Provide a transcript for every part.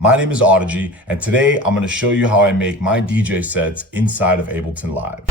My name is Audigy, and today I'm going to show you how I make my DJ sets inside of Ableton Live.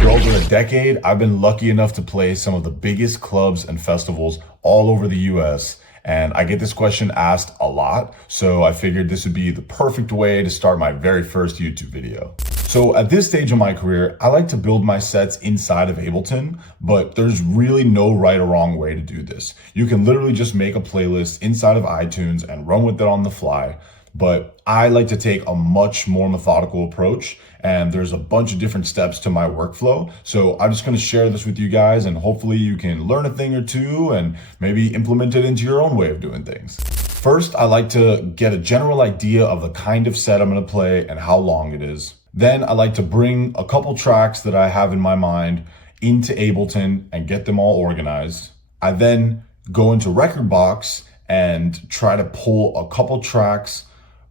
For over a decade, I've been lucky enough to play some of the biggest clubs and festivals all over the US, and I get this question asked a lot, so I figured this would be the perfect way to start my very first YouTube video. So at this stage of my career, I like to build my sets inside of Ableton, but there's really no right or wrong way to do this. You can literally just make a playlist inside of iTunes and run with it on the fly. But I like to take a much more methodical approach, and there's a bunch of different steps to my workflow. So I'm just going to share this with you guys, and hopefully you can learn a thing or two and maybe implement it into your own way of doing things. First, I like to get a general idea of the kind of set I'm going to play and how long it is. Then I like to bring a couple tracks that I have in my mind into Ableton and get them all organized. I then go into RekordBox and try to pull a couple tracks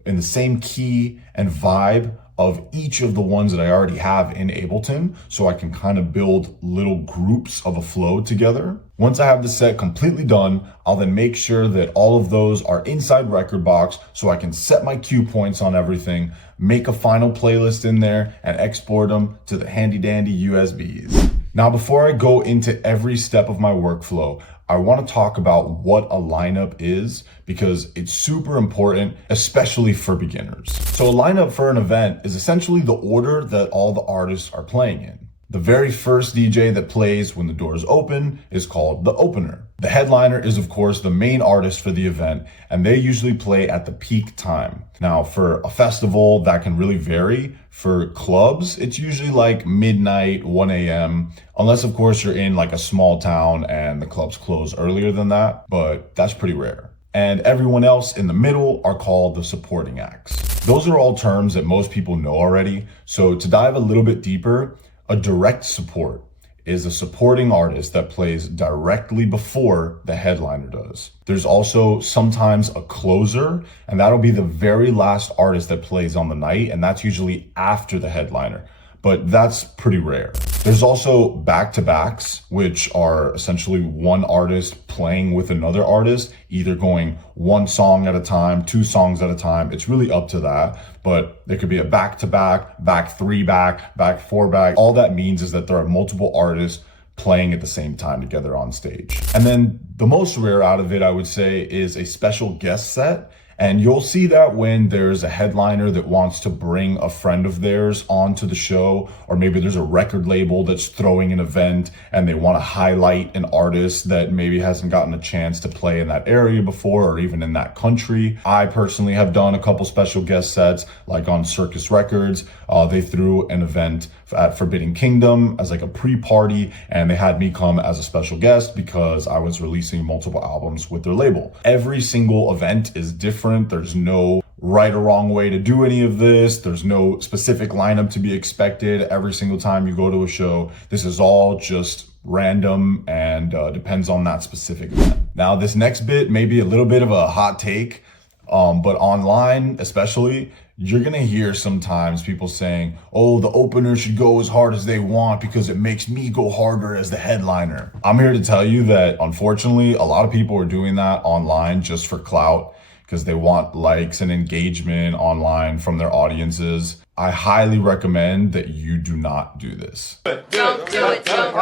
in the same key and vibe of each of the ones that I already have in Ableton, so I can kind of build little groups of a flow together. Once I have the set completely done, I'll then make sure that all of those are inside RekordBox so I can set my cue points on everything, make a final playlist in there, and export them to the handy dandy USBs. Now, before I go into every step of my workflow, I want to talk about what a lineup is because it's super important, especially for beginners. So a lineup for an event is essentially the order that all the artists are playing in. The very first DJ that plays when the doors open is called the opener. The headliner is, of course, the main artist for the event, and they usually play at the peak time. Now, for a festival, that can really vary. For clubs, it's usually like midnight, 1 a.m., unless, of course, you're in like a small town and the clubs close earlier than that, but that's pretty rare. And everyone else in the middle are called the supporting acts. Those are all terms that most people know already. So to dive a little bit deeper, a direct support is a supporting artist that plays directly before the headliner does. There's also sometimes a closer, and that'll be the very last artist that plays on the night, and that's usually after the headliner, but that's pretty rare. There's also back-to-backs, which are essentially one artist playing with another artist, either going one song at a time, 2 songs at a time. It's really up to that, but there could be a back-to-back, back 3 back, back 4 back. All that means is that there are multiple artists playing at the same time together on stage. And then the most rare out of it, I would say, is a special guest set. And you'll see that when there's a headliner that wants to bring a friend of theirs onto the show, or maybe there's a record label that's throwing an event and they want to highlight an artist that maybe hasn't gotten a chance to play in that area before or even in that country. I personally have done a couple special guest sets, like on Circus Records. They threw an event at Forbidden Kingdom as like a pre-party, and they had me come as a special guest because I was releasing multiple albums with their label. Every single event is different. There's no right or wrong way to do any of this. There's no specific lineup to be expected every single time you go to a show. This is all just random and depends on that specific event. Now, this next bit may be a little bit of a hot take, but online especially, you're gonna hear sometimes people saying, oh, the opener should go as hard as they want because it makes me go harder as the headliner. I'm here to tell you that unfortunately, a lot of people are doing that online just for clout, because they want likes and engagement online from their audiences. I highly recommend that you do not do this. Don't do it, don't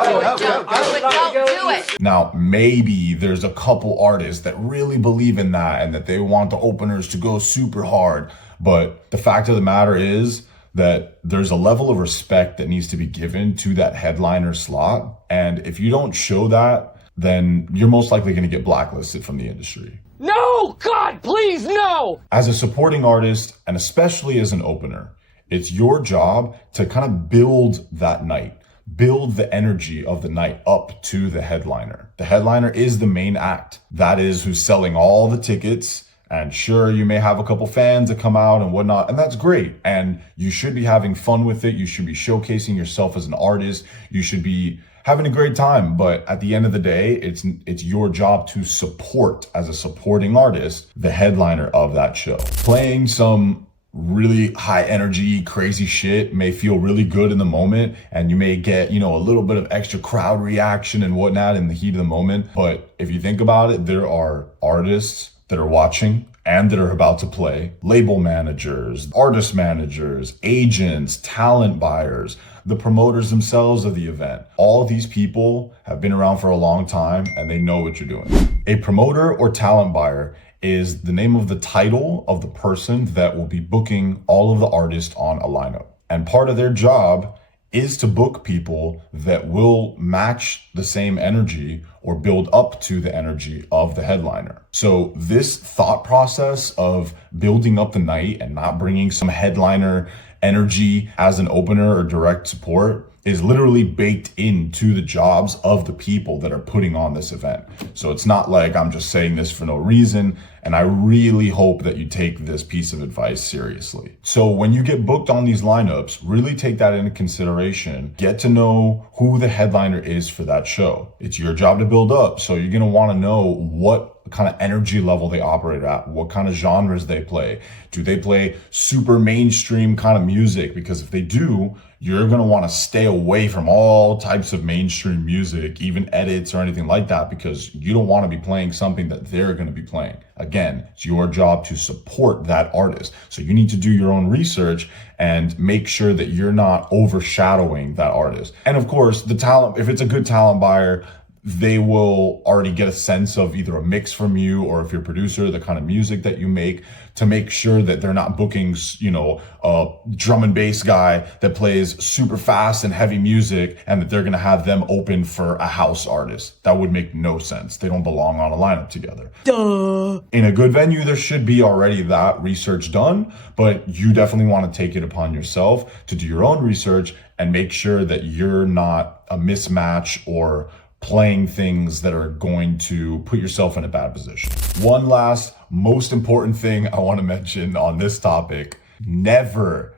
do it. Now, maybe there's a couple artists that really believe in that and that they want the openers to go super hard. But the fact of the matter is that there's a level of respect that needs to be given to that headliner slot. And if you don't show that, then you're most likely going to get blacklisted from the industry. No, God, please, no! As a supporting artist, and especially as an opener, it's your job to kind of build that night, build the energy of the night up to the headliner. The headliner is the main act. That is who's selling all the tickets. And sure, you may have a couple fans that come out and whatnot, and that's great. And you should be having fun with it. You should be showcasing yourself as an artist. You should be having a great time. But at the end of the day, it's your job to support, as a supporting artist, the headliner of that show. Playing some really high energy, crazy shit may feel really good in the moment, and you may get, a little bit of extra crowd reaction and whatnot in the heat of the moment. But if you think about it, there are artists that are watching and that are about to play, label managers, artist managers, agents, talent buyers, the promoters themselves of the event. All these people have been around for a long time and they know what you're doing. A promoter or talent buyer is the name of the title of the person that will be booking all of the artists on a lineup. And part of their job is to book people that will match the same energy or build up to the energy of the headliner. So this thought process of building up the night and not bringing some headliner energy as an opener or direct support is literally baked into the jobs of the people that are putting on this event. So it's not like I'm just saying this for no reason. And I really hope that you take this piece of advice seriously. So when you get booked on these lineups, really take that into consideration. Get to know who the headliner is for that show. It's your job to build up. So you're gonna wanna know what kind of energy level they operate at, what kind of genres they play. Do they play super mainstream kind of music? Because if they do, you're going to want to stay away from all types of mainstream music, even edits or anything like that, because you don't want to be playing something that they're going to be playing. Again, it's your job to support that artist. So you need to do your own research and make sure that you're not overshadowing that artist. And of course, the talent, if it's a good talent buyer, they will already get a sense of either a mix from you, or if you're a producer, the kind of music that you make, to make sure that they're not booking, a drum and bass guy that plays super fast and heavy music and that they're going to have them open for a house artist. That would make no sense. They don't belong on a lineup together. Duh. In a good venue, there should be already that research done, but you definitely want to take it upon yourself to do your own research and make sure that you're not a mismatch or playing things that are going to put yourself in a bad position. One last, most important thing I want to mention on this topic: never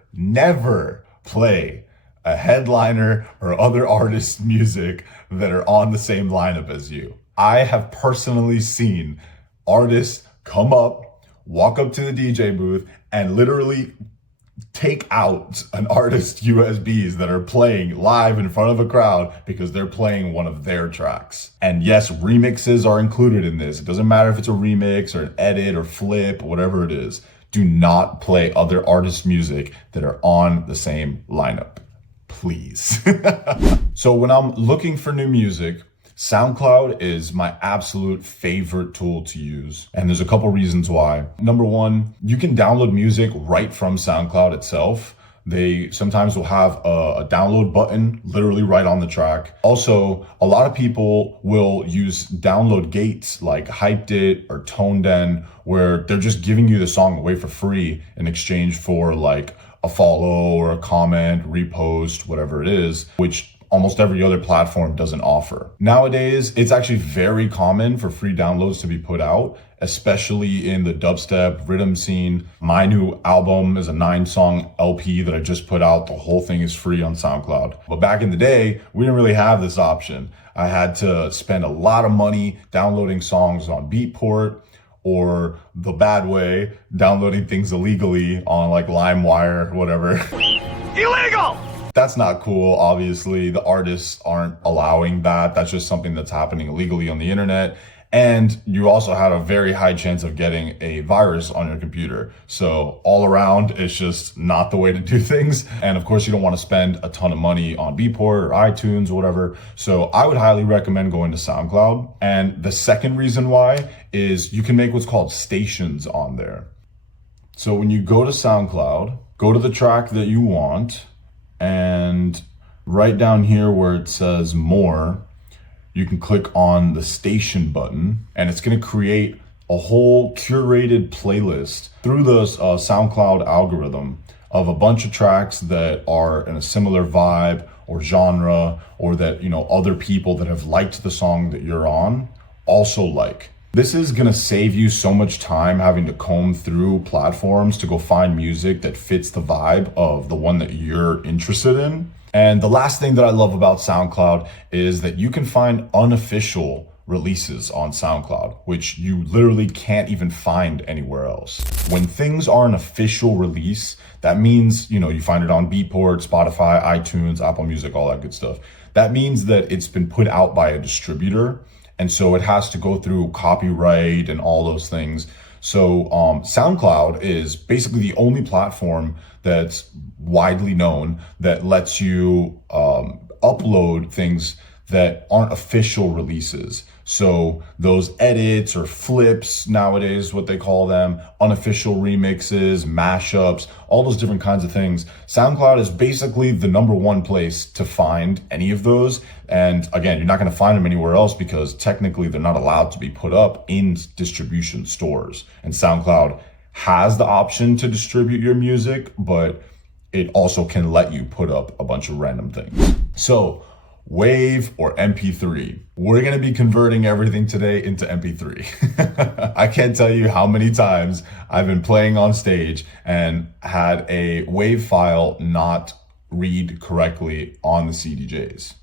play a headliner or other artists' music that are on the same lineup as you. I have personally seen artists come up, walk up to the DJ booth, and literally take out an artist's USBs that are playing live in front of a crowd because they're playing one of their tracks. And yes, remixes are included in this. It doesn't matter if it's a remix or an edit or flip, whatever it is. Do not play other artists' music that are on the same lineup, please. So when I'm looking for new music, SoundCloud is my absolute favorite tool to use. And there's a couple reasons why. Number one, you can download music right from SoundCloud itself. They sometimes will have a download button literally right on the track. Also, a lot of people will use download gates like Hyped It or Toneden, where they're just giving you the song away for free in exchange for like a follow or a comment, repost, whatever it is, which almost every other platform doesn't offer. Nowadays, it's actually very common for free downloads to be put out, especially in the dubstep rhythm scene. My new album is a 9-song LP that I just put out. The whole thing is free on SoundCloud. But back in the day, we didn't really have this option. I had to spend a lot of money downloading songs on Beatport, or the bad way, downloading things illegally on like LimeWire or whatever. Illegal! That's not cool, obviously. The artists aren't allowing that. That's just something that's happening illegally on the internet. And you also had a very high chance of getting a virus on your computer. So all around, it's just not the way to do things. And of course, you don't want to spend a ton of money on Beatport or iTunes or whatever. So I would highly recommend going to SoundCloud. And the second reason why is you can make what's called stations on there. So when you go to SoundCloud, go to the track that you want, and right down here where it says more, you can click on the station button, and it's going to create a whole curated playlist through the SoundCloud algorithm of a bunch of tracks that are in a similar vibe or genre, or that, other people that have liked the song that you're on also like. This is going to save you so much time having to comb through platforms to go find music that fits the vibe of the one that you're interested in. And the last thing that I love about SoundCloud is that you can find unofficial releases on SoundCloud, which you literally can't even find anywhere else. When things are an official release, that means, you find it on Beatport, Spotify, iTunes, Apple Music, all that good stuff. That means that it's been put out by a distributor. And so it has to go through copyright and all those things. So SoundCloud is basically the only platform that's widely known that lets you upload things that aren't official releases. So those edits or flips nowadays, what they call them, unofficial remixes, mashups, all those different kinds of things. SoundCloud is basically the #1 place to find any of those. And again, you're not going to find them anywhere else because technically they're not allowed to be put up in distribution stores. And SoundCloud has the option to distribute your music, but it also can let you put up a bunch of random things. So WAV or MP3. We're going to be converting everything today into MP3. I can't tell you how many times I've been playing on stage and had a WAV file not read correctly on the CDJs.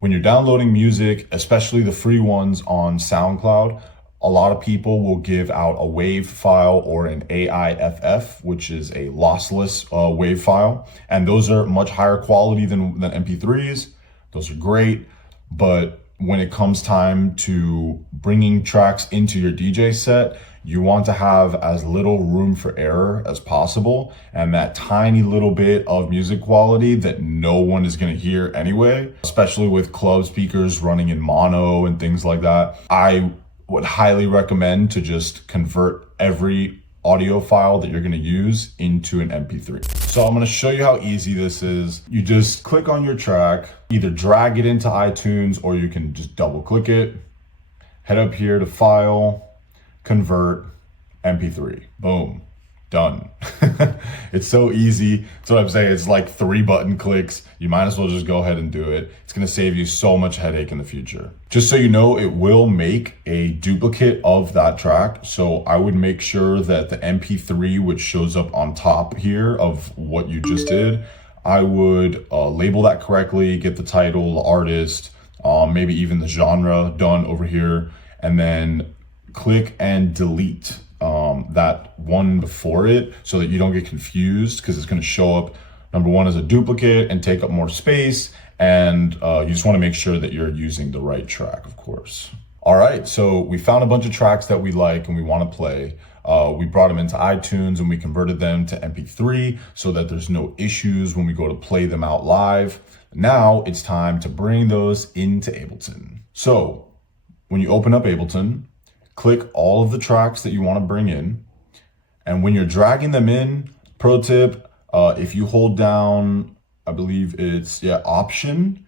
When you're downloading music, especially the free ones on SoundCloud, a lot of people will give out a WAV file or an AIFF, which is a lossless WAV file. And those are much higher quality than MP3s. Those are great. But when it comes time to bringing tracks into your DJ set, you want to have as little room for error as possible. And that tiny little bit of music quality that no one is going to hear anyway, especially with club speakers running in mono and things like that. I would highly recommend to just convert every audio file that you're going to use into an MP3. So I'm going to show you how easy this is. You just click on your track, either drag it into iTunes or you can just double click it, head up here to File, Convert, MP3. Boom. Done. It's so easy. That's what I'm saying. It's like 3 button clicks. You might as well just go ahead and do it. It's going to save you so much headache in the future. Just so you know, it will make a duplicate of that track. So I would make sure that the MP3, which shows up on top here of what you just did, I would label that correctly, get the title, the artist, maybe even the genre done over here, and then click and delete that one before it so that you don't get confused, because it's going to show up #1 as a duplicate and take up more space, and you just want to make sure that you're using the right track, of course. All right, so we found a bunch of tracks that we like and we want to play. We brought them into iTunes and we converted them to MP3 so that there's no issues when we go to play them out live. Now it's time to bring those into Ableton. So when you open up Ableton, click all of the tracks that you want to bring in. And when you're dragging them in, pro tip, if you hold down, I believe it's, Option,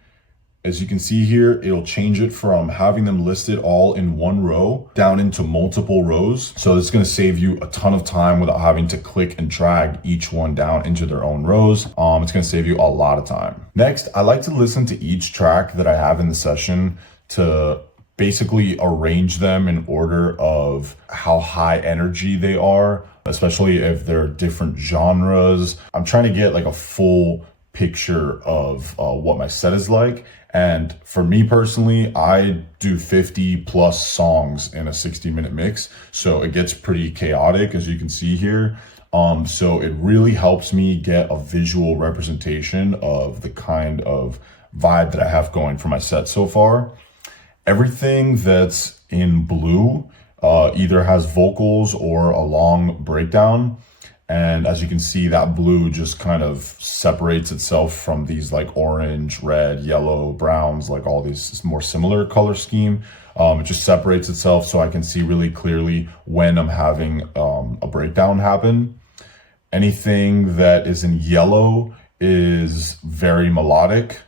as you can see here, it'll change it from having them listed all in one row down into multiple rows. So it's going to save you a ton of time without having to click and drag each one down into their own rows. It's going to save you a lot of time. Next, I like to listen to each track that I have in the session to basically arrange them in order of how high energy they are, especially if they're different genres. I'm trying to get like a full picture of what my set is like. And for me personally, I do 50 plus songs in a 60-minute mix. So it gets pretty chaotic, as you can see here. So it really helps me get a visual representation of the kind of vibe that I have going for my set so far. Everything that's in blue either has vocals or a long breakdown. And as you can see, that blue just kind of separates itself from these like orange, red, yellow, browns, like all these more similar color scheme. It just separates itself so I can see really clearly when I'm having a breakdown happen. Anything that is in yellow is very melodic.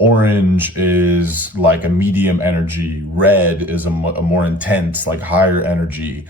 Orange is like a medium energy. Red is a more intense, like higher energy.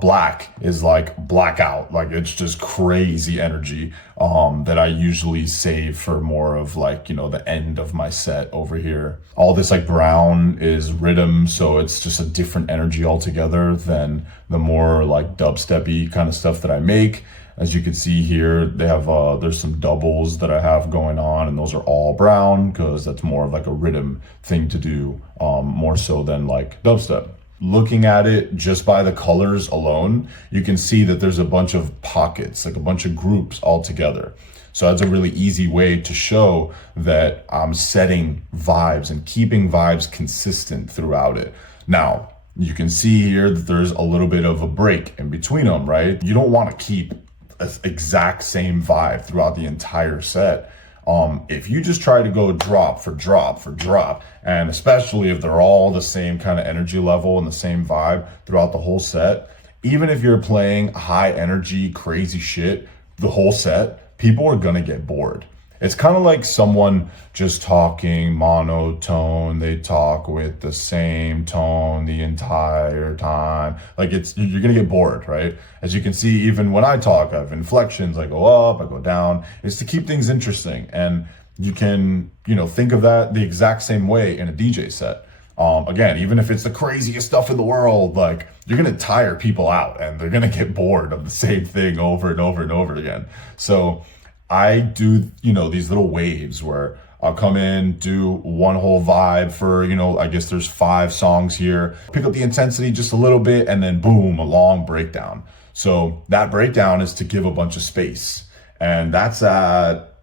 Black is like blackout, like it's just crazy energy that I usually save for more of like, the end of my set over here. All this like brown is rhythm, so it's just a different energy altogether than the more like dubstep-y kind of stuff that I make. As you can see here, they have there's some doubles that I have going on, and those are all brown because that's more of like a rhythm thing to do, more so than like dubstep. Looking at it just by the colors alone, you can see that there's a bunch of pockets, like a bunch of groups all together. So that's a really easy way to show that I'm setting vibes and keeping vibes consistent throughout it. Now, you can see here that there's a little bit of a break in between them, right? You don't want to keep an exact same vibe throughout the entire set. If you just try to go drop for drop for drop, and especially if they're all the same kind of energy level and the same vibe throughout the whole set, even if you're playing high energy, crazy shit the whole set, people are gonna get bored. It's kind of like someone just talking monotone. They talk with the same tone the entire time. Like you're gonna get bored, right? As you can see, even when I talk, I have inflections. I go up, I go down. It's to keep things interesting. And you can, think of that the exact same way in a DJ set. Again, even if it's the craziest stuff in the world, like you're gonna tire people out and they're gonna get bored of the same thing over and over and over again. So I do, these little waves where I'll come in, do one whole vibe for, I guess there's 5 songs here, pick up the intensity just a little bit, and then boom, a long breakdown. So that breakdown is to give a bunch of space. And that's at,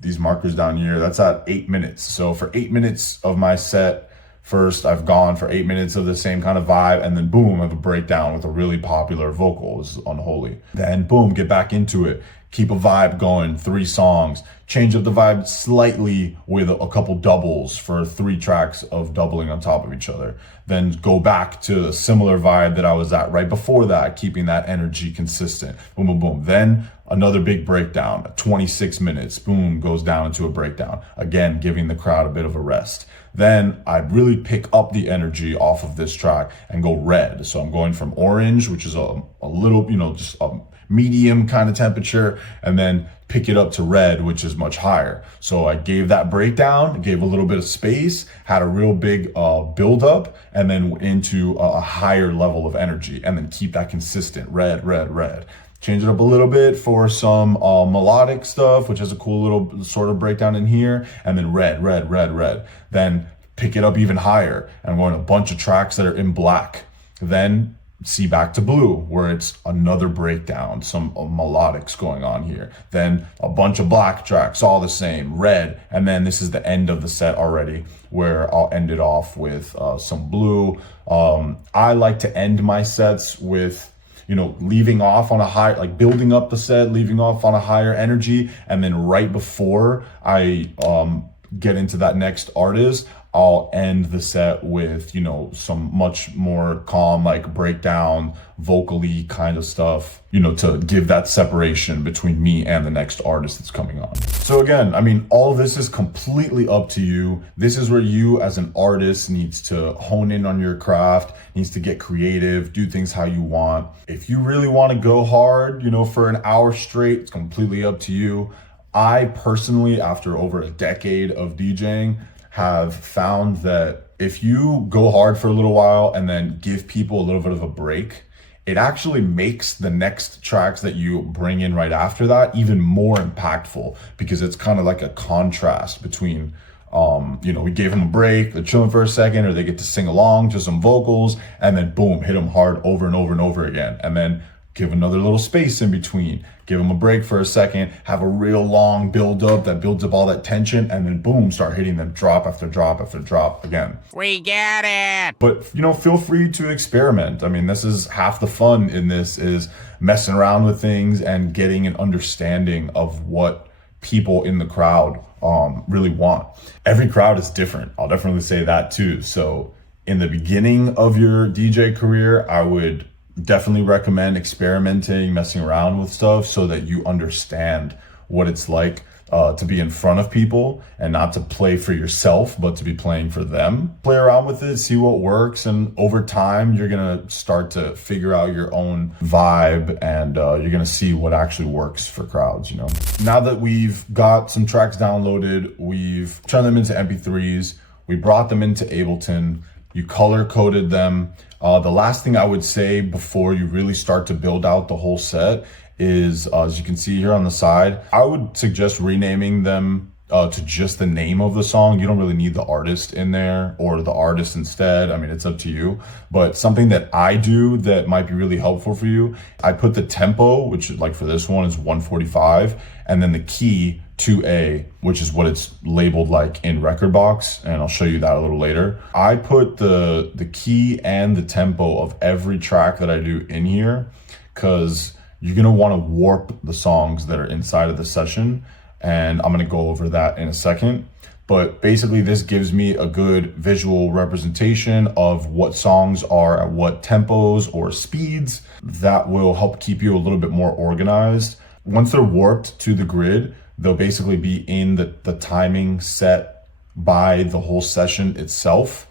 these markers down here, that's at 8 minutes. So for 8 minutes of my set, first I've gone for 8 minutes of the same kind of vibe, and then boom, I have a breakdown with a really popular vocal. This is Unholy. Then boom, get back into it. Keep a vibe going, 3 songs. Change up the vibe slightly with a couple doubles for 3 tracks of doubling on top of each other. Then go back to a similar vibe that I was at right before that, keeping that energy consistent. Boom, boom, boom. Then another big breakdown, 26 minutes, boom, goes down into a breakdown. Again, giving the crowd a bit of a rest. Then I really pick up the energy off of this track and go red. So I'm going from orange, which is a little, just a medium kind of temperature, and then pick it up to red, which is much higher. So I gave that breakdown, gave a little bit of space, had a real big build up, and then into a higher level of energy, and then keep that consistent, red, red, red. Change it up a little bit for some melodic stuff, which has a cool little sort of breakdown in here, and then red, red, red, red. Then pick it up even higher, and I'm going a bunch of tracks that are in black. Then see back to blue, where it's another breakdown, some melodics going on here. Then a bunch of black tracks, all the same, red. And then this is the end of the set already, where I'll end it off with some blue. I like to end my sets with, leaving off on a high, like building up the set, leaving off on a higher energy. And then right before I get into that next artist, I'll end the set with, some much more calm, like breakdown, vocally kind of stuff, to give that separation between me and the next artist that's coming on. So again, all of this is completely up to you. This is where you as an artist needs to hone in on your craft, needs to get creative, do things how you want. If you really want to go hard, for an hour straight, it's completely up to you. I personally, after over a decade of DJing, have found that if you go hard for a little while and then give people a little bit of a break, it actually makes the next tracks that you bring in right after that even more impactful, because it's kind of like a contrast between, we gave them a break, they're chilling for a second, or they get to sing along to some vocals, and then boom, hit them hard over and over and over again. And then give another little space in between, give them a break for a second, have a real long build up that builds up all that tension, and then boom, start hitting them drop after drop after drop again. We get it! But, feel free to experiment. This is half the fun in this, is messing around with things and getting an understanding of what people in the crowd really want. Every crowd is different. I'll definitely say that too. So in the beginning of your DJ career, I would definitely recommend experimenting, messing around with stuff so that you understand what it's like to be in front of people and not to play for yourself, but to be playing for them. Play around with it, see what works, and over time, you're gonna start to figure out your own vibe, and you're gonna see what actually works for crowds, Now that we've got some tracks downloaded, we've turned them into MP3s, we brought them into Ableton, you color coded them. The last thing I would say before you really start to build out the whole set is, as you can see here on the side, I would suggest renaming them to just the name of the song. You don't really need the artist in there or the artist instead. I mean, it's up to you. But something that I do that might be really helpful for you, I put the tempo, which like for this one is 145, and then the key 2A, which is what it's labeled like in RekordBox, and I'll show you that a little later. I put the key and the tempo of every track that I do in here because you're gonna want to warp the songs that are inside of the session, and I'm gonna go over that in a second. But basically this gives me a good visual representation of what songs are at what tempos or speeds that will help keep you a little bit more organized. Once they're warped to the grid, they'll basically be in the timing set by the whole session itself.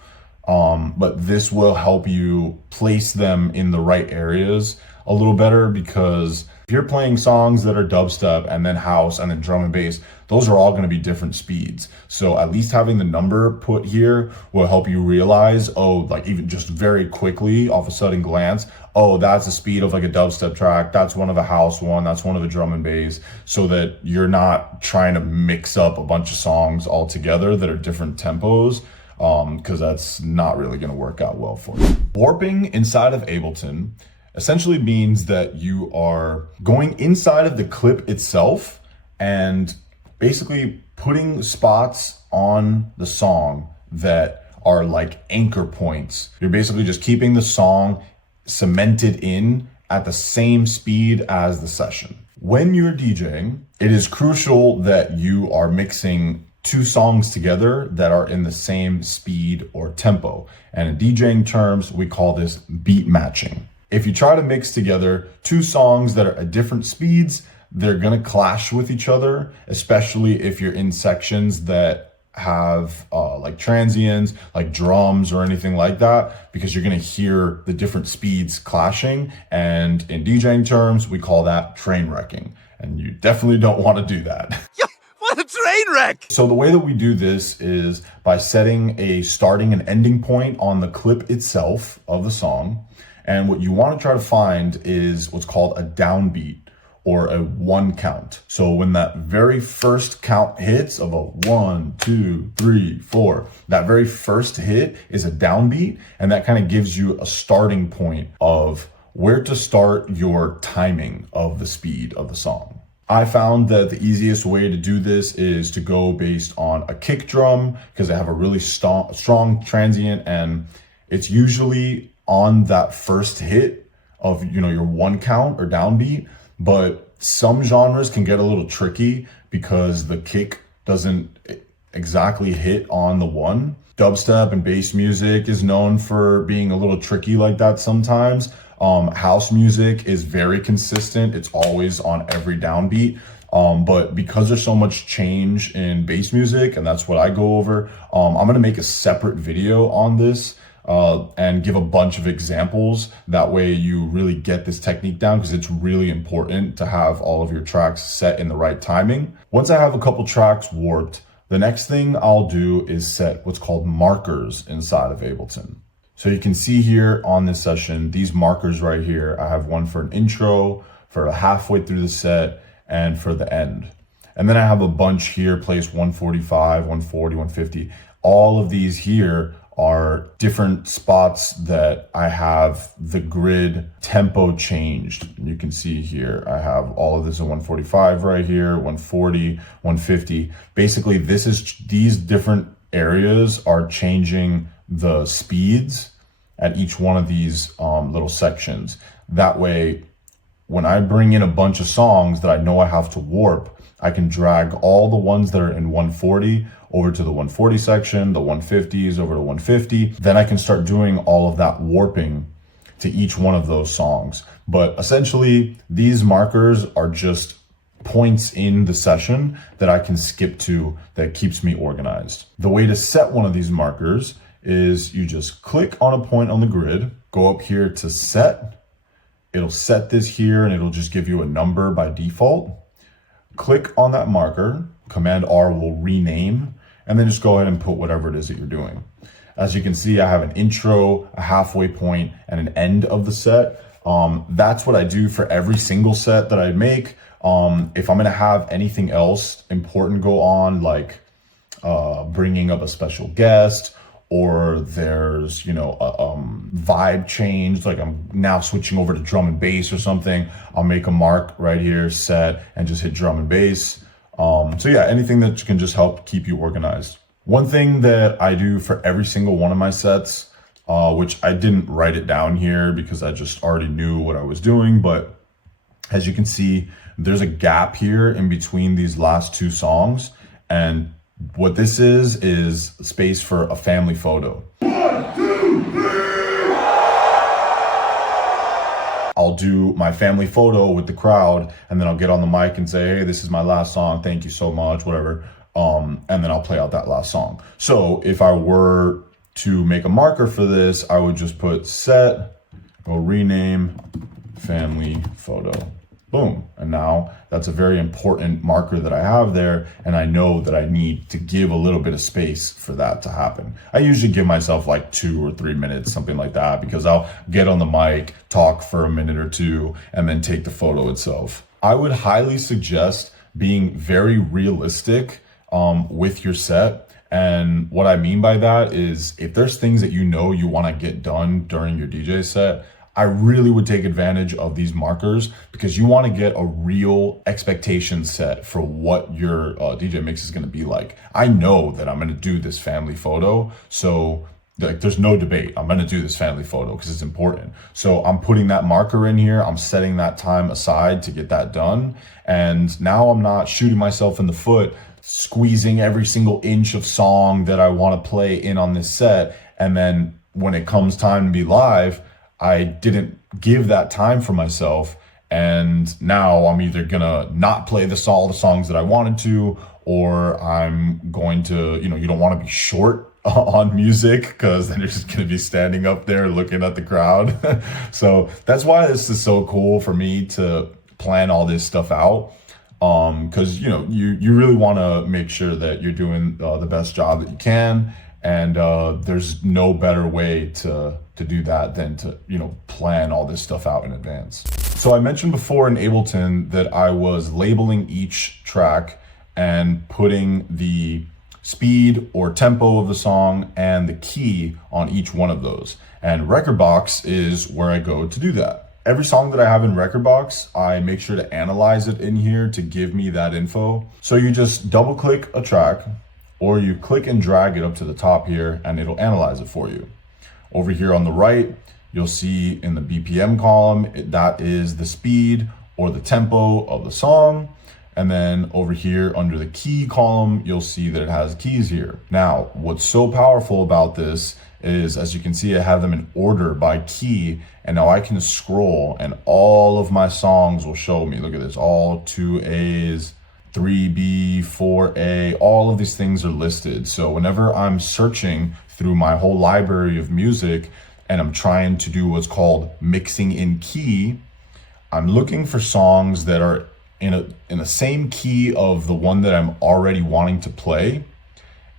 But this will help you place them in the right areas a little better, because if you're playing songs that are dubstep and then house and then drum and bass, those are all going to be different speeds. So at least having the number put here will help you realize, oh, like even just very quickly off a sudden glance, oh, that's the speed of like a dubstep track, that's one of a house one, that's one of a drum and bass, so that you're not trying to mix up a bunch of songs all together that are different tempos, because that's not really going to work out well for you. Warping inside of Ableton essentially means that you are going inside of the clip itself and basically putting spots on the song that are like anchor points. You're basically just keeping the song cemented in at the same speed as the session. When you're DJing, it is crucial that you are mixing two songs together that are in the same speed or tempo. And in DJing terms, we call this beat matching. If you try to mix together two songs that are at different speeds, they're gonna clash with each other, especially if you're in sections that have like transients, like drums or anything like that, because you're gonna hear the different speeds clashing. And in DJing terms, we call that train wrecking. And you definitely don't wanna do that. What a train wreck! So the way that we do this is by setting a starting and ending point on the clip itself of the song. And what you want to try to find is what's called a downbeat or a one count. So when that very first count hits of a 1, 2, 3, 4, that very first hit is a downbeat, and that kind of gives you a starting point of where to start your timing of the speed of the song. I found that the easiest way to do this is to go based on a kick drum, because they have a really strong transient, and it's usually on that first hit of, you know, your one count or downbeat. But some genres can get a little tricky because the kick doesn't exactly hit on the one. Dubstep and bass music is known for being a little tricky like that sometimes. House music is very consistent. It's always on every downbeat. But because there's so much change in bass music, and that's what I go over, I'm gonna make a separate video on this and give a bunch of examples. That way you really get this technique down, because it's really important to have all of your tracks set in the right timing. Once I have a couple tracks warped, the next thing I'll do is set what's called markers inside of Ableton. So you can see here on this session, these markers right here, I have one for an intro, for halfway through the set, and for the end. And then I have a bunch here placed 145, 140, 150. All of these here are different spots that I have the grid tempo changed. You can see here, I have all of this at 145 right here, 140, 150. Basically, these different areas are changing the speeds at each one of these little sections. That way, when I bring in a bunch of songs that I know I have to warp, I can drag all the ones that are in 140 over to the 140 section, the 150s over to 150. Then I can start doing all of that warping to each one of those songs. But essentially, these markers are just points in the session that I can skip to that keeps me organized. The way to set one of these markers is you just click on a point on the grid, go up here to set. It'll set this here and it'll just give you a number by default. Click on that marker, Command R will rename, and then just go ahead and put whatever it is that you're doing. As you can see, I have an intro, a halfway point, and an end of the set. That's what I do for every single set that I make. If I'm gonna have anything else important go on, like bringing up a special guest, or there's, you know, a vibe change, like I'm now switching over to drum and bass or something, I'll make a mark right here, set, and just hit drum and bass. So yeah, anything that can just help keep you organized. One thing that I do for every single one of my sets, which I didn't write it down here because I just already knew what I was doing, but as you can see, there's a gap here in between these last two songs, and what this is space for a family photo. 1, 2, 3. I'll do my family photo with the crowd, and then I'll get on the mic and say, hey, this is my last song, thank you so much, whatever. And then I'll play out that last song. So if I were to make a marker for this, I would just put set, go rename, family photo. Boom. And now that's a very important marker that I have there, and I know that I need to give a little bit of space for that to happen. I usually give myself like 2 or 3 minutes, something like that, because I'll get on the mic, talk for a minute or two, and then take the photo itself. I would highly suggest being very realistic with your set. And what I mean by that is, if there's things that you know you want to get done during your DJ set, I really would take advantage of these markers, because you want to get a real expectation set for what your DJ mix is going to be like. I know that I'm going to do this family photo, so like there's no debate. I'm going to do this family photo because it's important. So I'm putting that marker in here. I'm setting that time aside to get that done. And now I'm not shooting myself in the foot, squeezing every single inch of song that I want to play in on this set. And then when it comes time to be live, I didn't give that time for myself, and now I'm either gonna not play all the songs that I wanted to, or I'm going to, you know, you don't want to be short on music, because then you're just gonna be standing up there looking at the crowd. So that's why this is so cool for me to plan all this stuff out, because you know, you really want to make sure that you're doing the best job that you can. And there's no better way to do that than to, you know, plan all this stuff out in advance. So I mentioned before in Ableton that I was labeling each track and putting the speed or tempo of the song and the key on each one of those. And RekordBox is where I go to do that. Every song that I have in RekordBox, I make sure to analyze it in here to give me that info. So you just double click a track, or you click and drag it up to the top here, and it'll analyze it for you. Over here on the right, you'll see in the BPM column, that is the speed or the tempo of the song. And then over here under the key column, you'll see that it has keys here. Now, what's so powerful about this is, as you can see, I have them in order by key, and now I can scroll and all of my songs will show me. Look at this, all 2As, 3B, 4A, all of these things are listed. So whenever I'm searching through my whole library of music and I'm trying to do what's called mixing in key, I'm looking for songs that are in the same key of the one that I'm already wanting to play,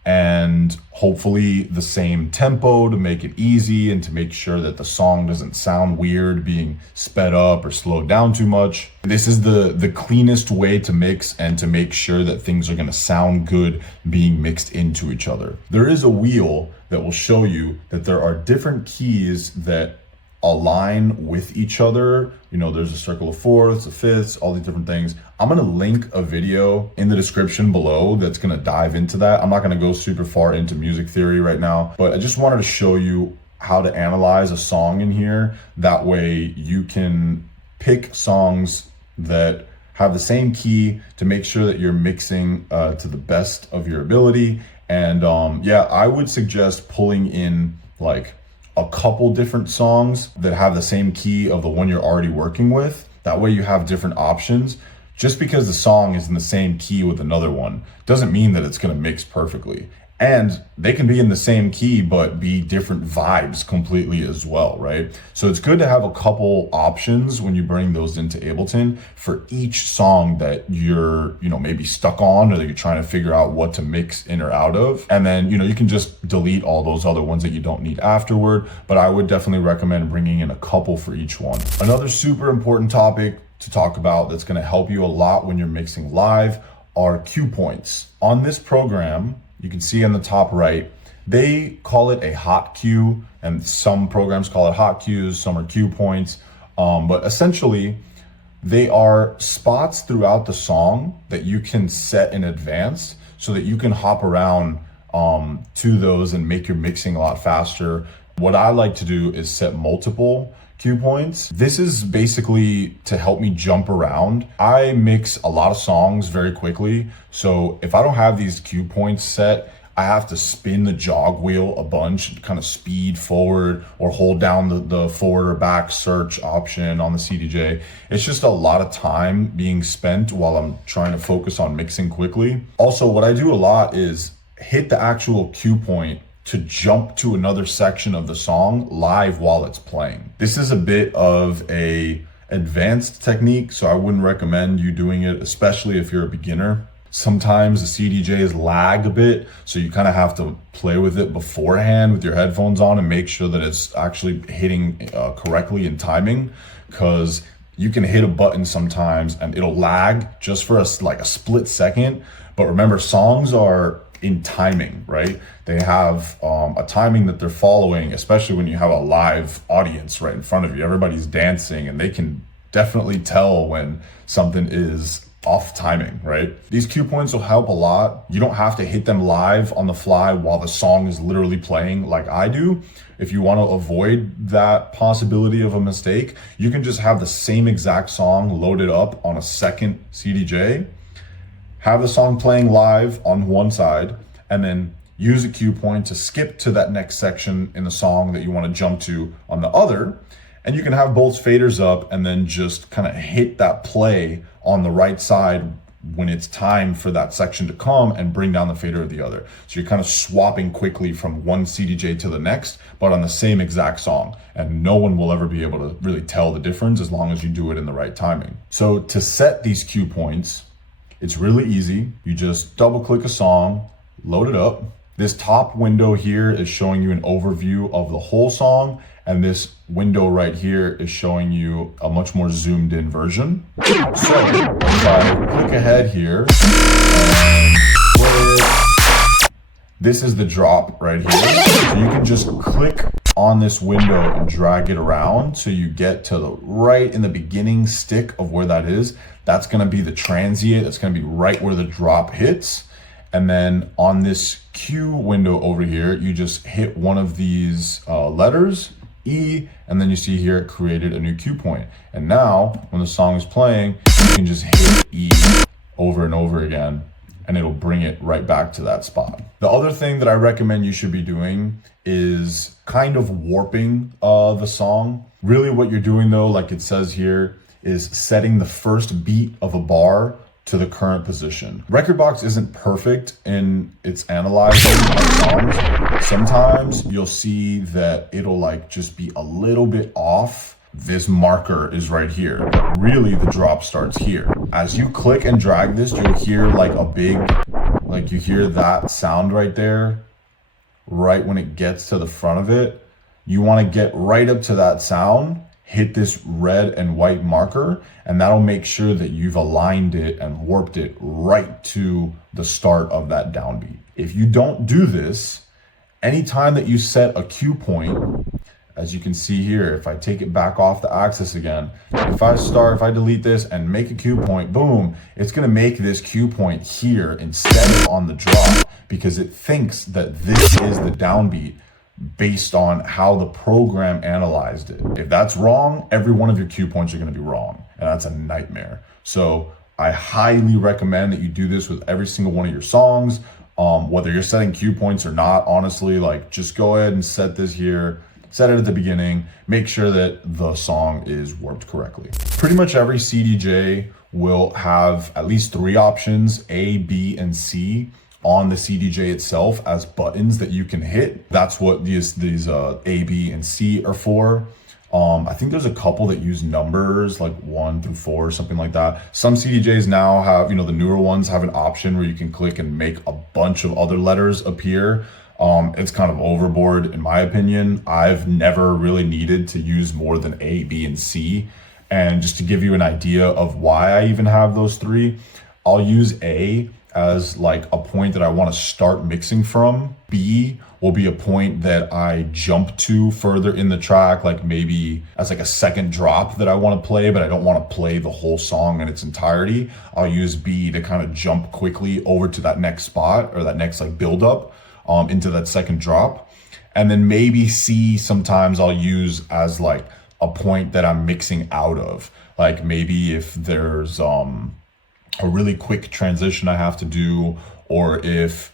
and hopefully the same tempo to make it easy and to make sure that the song doesn't sound weird being sped up or slowed down too much. This is the cleanest way to mix and to make sure that things are going to sound good being mixed into each other. There is a wheel that will show you that there are different keys that align with each other. You know, there's a circle of fourths, of fifths, all these different things. I'm gonna link a video in the description below that's gonna dive into that. I'm not gonna go super far into music theory right now, but I just wanted to show you how to analyze a song in here. That way you can pick songs that have the same key to make sure that you're mixing to the best of your ability. And yeah, I would suggest pulling in like a couple different songs that have the same key of the one you're already working with. That way you have different options. Just because the song is in the same key with another one doesn't mean that it's gonna mix perfectly. And they can be in the same key, but be different vibes completely as well, right? So it's good to have a couple options when you bring those into Ableton for each song that you're, maybe stuck on, or that you're trying to figure out what to mix in or out of. And then, you can just delete all those other ones that you don't need afterward. But I would definitely recommend bringing in a couple for each one. Another super important topic to talk about that's going to help you a lot when you're mixing live are cue points. On this program, you can see on the top right, they call it a hot cue, and some programs call it hot cues, some are cue points. But essentially, they are spots throughout the song that you can set in advance so that you can hop around to those and make your mixing a lot faster. What I like to do is set multiple cue points. This is basically to help me jump around. I mix a lot of songs very quickly. So if I don't have these cue points set, I have to spin the jog wheel a bunch, kind of speed forward, or hold down the forward or back search option on the CDJ. It's just a lot of time being spent while I'm trying to focus on mixing quickly. Also, what I do a lot is hit the actual cue point to jump to another section of the song live while it's playing. This is a bit of a advanced technique, so I wouldn't recommend you doing it, especially if you're a beginner. Sometimes the CDJs lag a bit, so you kind of have to play with it beforehand with your headphones on and make sure that it's actually hitting correctly in timing, because you can hit a button sometimes and it'll lag just for a split second. But remember, songs are in timing, right? They have a timing that they're following, especially when you have a live audience right in front of you. Everybody's dancing and they can definitely tell when something is off timing, right? These cue points will help a lot. You don't have to hit them live on the fly while the song is literally playing like I do. If you want to avoid that possibility of a mistake, you can just have the same exact song loaded up on a second CDJ, have the song playing live on one side, and then use a cue point to skip to that next section in the song that you want to jump to on the other. And you can have both faders up and then just kind of hit that play on the right side when it's time for that section to come and bring down the fader of the other. So you're kind of swapping quickly from one CDJ to the next, but on the same exact song. And no one will ever be able to really tell the difference as long as you do it in the right timing. So to set these cue points, it's really easy. You just double click a song, load it up. This top window here is showing you an overview of the whole song, and this window right here is showing you a much more zoomed in version. So if I click ahead here and play it, this is the drop right here. So you can just click on this window and drag it around so you get to the right in the beginning stick of where that is. That's gonna be the transient. That's gonna be right where the drop hits. And then on this cue window over here, you just hit one of these letters, E, and then you see here it created a new cue point. And now when the song is playing, you can just hit E over and over again, and it'll bring it right back to that spot. The other thing that I recommend you should be doing is kind of warping the song. Really what you're doing though, like it says here, is setting the first beat of a bar to the current position. RekordBox isn't perfect in its analyzing of songs. Sometimes you'll see that it'll just be a little bit off. This marker is right here, but really the drop starts here. As you click and drag this, you'll hear a big, you hear that sound right there, right when it gets to the front of it. You wanna get right up to that sound, hit this red and white marker, and that'll make sure that you've aligned it and warped it right to the start of that downbeat. If you don't do this, anytime that you set a cue point, as you can see here, if I take it back off the axis again, if I delete this and make a cue point, boom, it's gonna make this cue point here instead of on the drop, because it thinks that this is the downbeat based on how the program analyzed it. If that's wrong, every one of your cue points are gonna be wrong, and that's a nightmare. So I highly recommend that you do this with every single one of your songs, whether you're setting cue points or not. Honestly, just go ahead and set this here, set it at the beginning, make sure that the song is warped correctly. Pretty much every CDJ will have at least 3 options, A, B, and C, on the CDJ itself as buttons that you can hit. That's what these A, B, and C are for. I think there's a couple that use numbers like 1 through 4 or something like that. Some CDJs now have, the newer ones have an option where you can click and make a bunch of other letters appear. It's kind of overboard in my opinion. I've never really needed to use more than A, B, and C. And just to give you an idea of why I even have those three, I'll use A as like a point that I want to start mixing from. B will be a point that I jump to further in the track, like maybe as like a second drop that I want to play, but I don't want to play the whole song in its entirety. I'll use B to kind of jump quickly over to that next spot or that next like build up into that second drop. And then maybe C sometimes I'll use as like a point that I'm mixing out of. Like maybe if there's a really quick transition I have to do, or if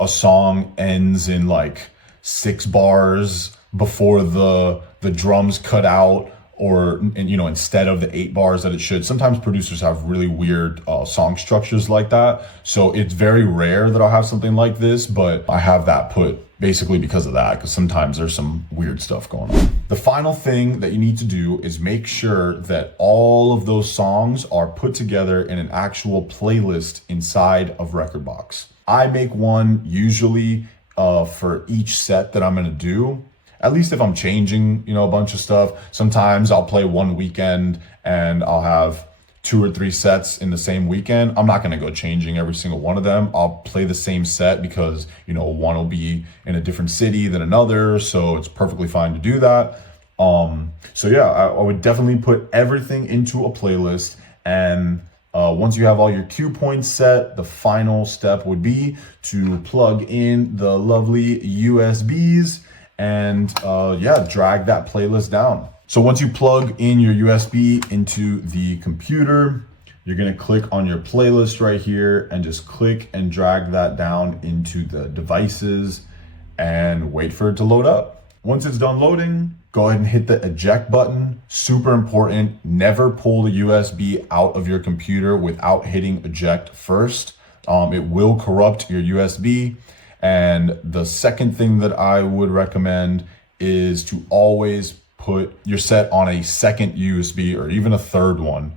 a song ends in like 6 bars before the drums cut out, or instead of the 8 bars that it should. Sometimes producers have really weird song structures like that, so it's very rare that I'll have something like this, but I have that put basically because of that, because sometimes there's some weird stuff going on. The final thing that you need to do is make sure that all of those songs are put together in an actual playlist inside of RekordBox. I make one usually for each set that I'm gonna do, at least if I'm changing, a bunch of stuff. Sometimes I'll play one weekend and I'll have 2 or 3 sets in the same weekend. I'm not gonna go changing every single one of them. I'll play the same set because, one will be in a different city than another, so it's perfectly fine to do that. So yeah, I would definitely put everything into a playlist, and once you have all your cue points set, the final step would be to plug in the lovely USBs and drag that playlist down. So once you plug in your USB into the computer, you're gonna click on your playlist right here and just click and drag that down into the devices and wait for it to load up. Once it's done loading, go ahead and hit the eject button. Super important, never pull the USB out of your computer without hitting eject first. It will corrupt your USB. And the second thing that I would recommend is to always put your set on a second USB or even a third one,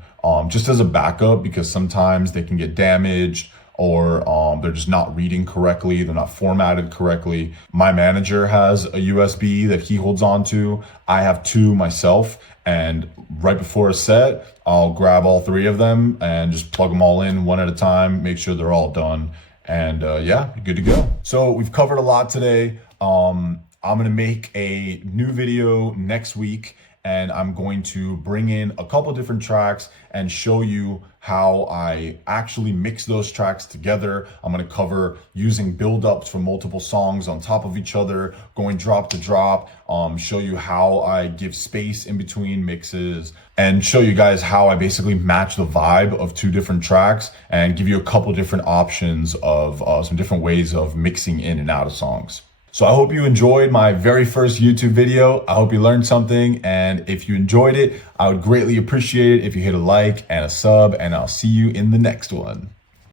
just as a backup, because sometimes they can get damaged or they're just not reading correctly, they're not formatted correctly. My manager has a USB that he holds on to. I have 2 myself, and right before a set, I'll grab all 3 of them and just plug them all in one at a time, make sure they're all done. And you're good to go. So we've covered a lot today. I'm gonna make a new video next week, and I'm going to bring in a couple different tracks and show you how I actually mix those tracks together. I'm gonna cover using build-ups for multiple songs on top of each other, going drop to drop, show you how I give space in between mixes, and show you guys how I basically match the vibe of 2 different tracks and give you a couple different options of some different ways of mixing in and out of songs. So I hope you enjoyed my very first YouTube video. I hope you learned something, and if you enjoyed it, I would greatly appreciate it if you hit a like and a sub, and I'll see you in the next one.